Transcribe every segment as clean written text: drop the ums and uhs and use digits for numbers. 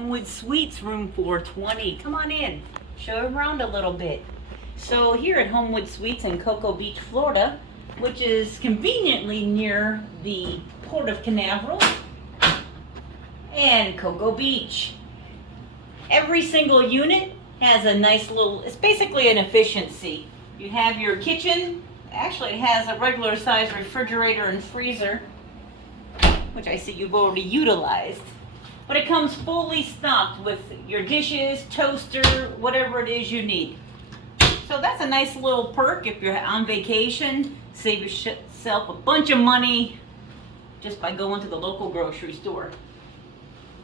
Homewood Suites, room 420. Come on in, show around a little bit. So here at Homewood Suites in Cocoa Beach, Florida, which is conveniently near the Port of Canaveral and Cocoa Beach. Every single unit has a nice little, it's basically an efficiency. You have your kitchen, actually it has a regular size refrigerator and freezer, which I see you've already utilized. But it comes fully stocked with your dishes, toaster, whatever it is you need. So that's a nice little perk if you're on vacation. Save yourself a bunch of money just by going to the local grocery store.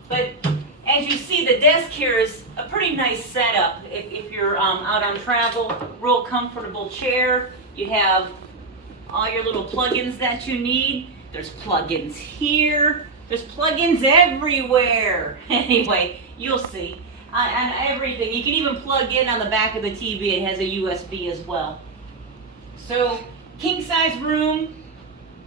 But as you see, the desk here is a pretty nice setup. If you're out on travel, real comfortable chair. You have all your little plugins that you need. There's plugins here. There's plugins everywhere. Anyway, you'll see. On everything. You can even plug in on the back of the TV. It has a USB as well. So, king size room.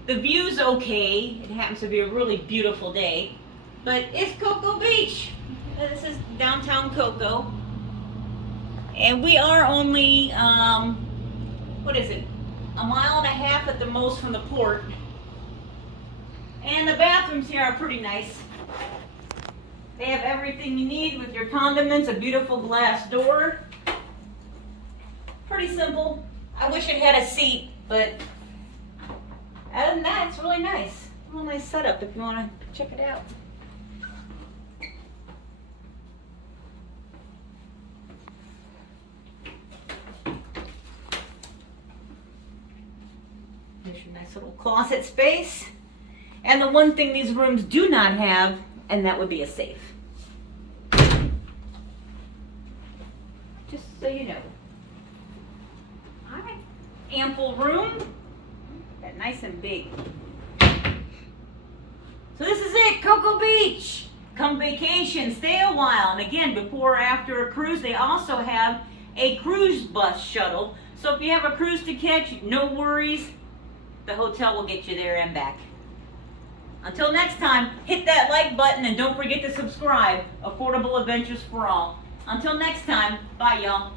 The view's okay. It happens to be a really beautiful day. But it's Cocoa Beach. This is downtown Cocoa. And we are only, what is it? A mile and a half at the most from the port. And the bathrooms here are pretty nice. They have everything you need with your condiments, a beautiful glass door. Pretty simple. I wish it had a seat, but other than that, it's really nice. Real nice setup if you want to check it out. There's your nice little closet space. And the one thing these rooms do not have, and that would be a safe. Just so you know. Alright, ample room. That nice and big. So this is it, Cocoa Beach. Come vacation, stay a while. And again, before or after a cruise, they also have a cruise bus shuttle. So if you have a cruise to catch, no worries. The hotel will get you there and back. Until next time, hit that like button and don't forget to subscribe. Affordable Adventures for All. Until next time, bye y'all.